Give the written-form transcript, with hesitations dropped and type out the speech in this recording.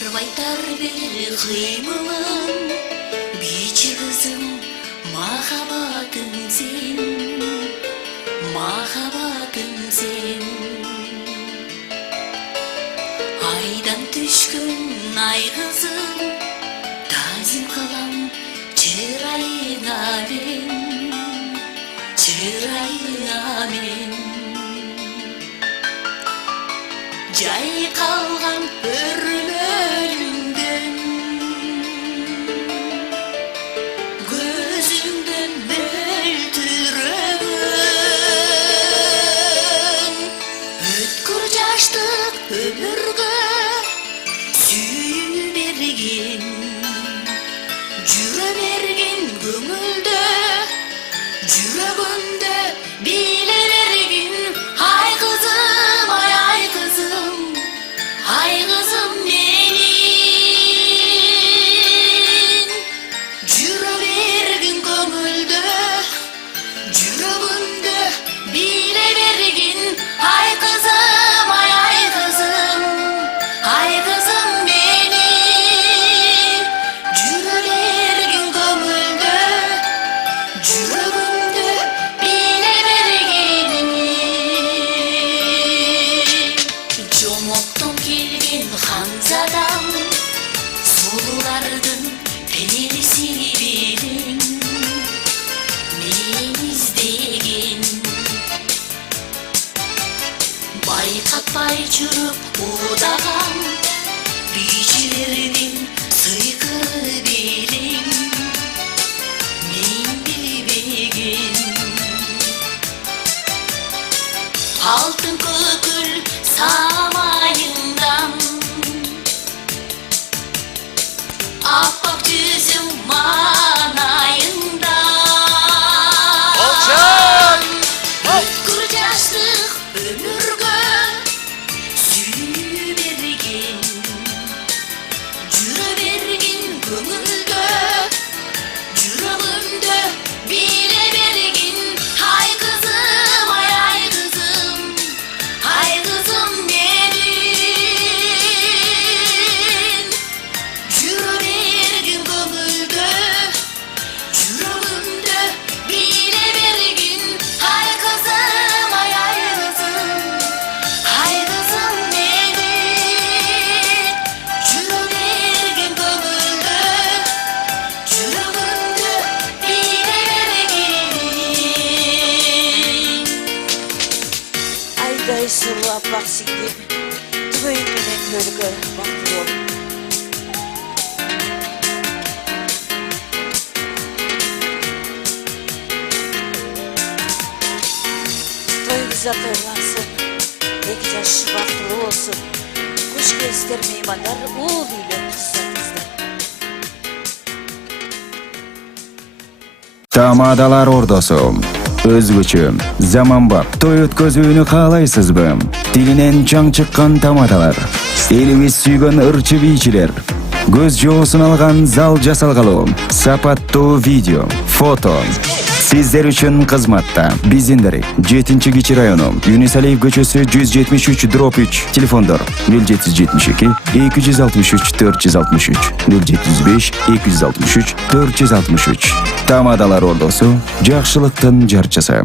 Арбайтар bir kıymılım, biçi kızım, mahabatım sen, mahabatım sen. Aydan düşkün ay kızım, tazim kalam çırayına ben, çırayına ben. Jay kalgan örmölümden, gözümden möltürön. Ötkür jaştık ömürgө sүйü bergin, jüre bergin көңүлдө, жүрөгүндө биле bergin. Ay kızım, ay kızım, ay kızım benim. Jüre bergin көңүлдө, жүрөгүндө биле bergin. Ay kızım, ay kızım, ay kızım benim. Jüre bergin көңүлдө, жүрөгүндө биле bergin. Жомоктон келген ханзадам, сулулардын пенелиси белең, мен издеген. Байкатпай жүрүп удаган, бийчилердин сыйкы белең, мен билбеген. Алтын көкүл самайыңдан, аппак жүзүң манайыңдан. Өткүр жаштык өмүргө сүйүү берген, жүрө берген көңүлдө, жүрөгүмдө биле берген. Ay kızım, ay kızım, ay kızım benim. Jüre bergin көңүлдө, жүрөгүмдө биле bergin. Ay kızım, ay kızım, ay kızım benim. Jüre bergin көңүлдө, жүрөгүмдө биле bergin. Ayday sulu appak singdim, tübeyim menen bölgü baktı olup. Toyunuz atırlansın, iki yaşı baktılı olsun. Kuş göster meymanlar, oğul ile kızlarınızdan. Tamadalar ordosu. Özgüçü, zamanbap, toy ötközүүnü kaalayсызбы? Dilinen çaң чыккан тамадалар. Elimiz сүйгөн ырчы бийчилер. Göz жоосун алган зал жасалгалуу. Сапаттуу видео, foto. Sizler üçün kızmatta. Bizindiri. 7. Geçi rayonu. Yunisaliyev köşesi 173/3. Telefondor 0772 263 463 075 263 463. Tamadalar ordosu, жақшылықтың жарчысы.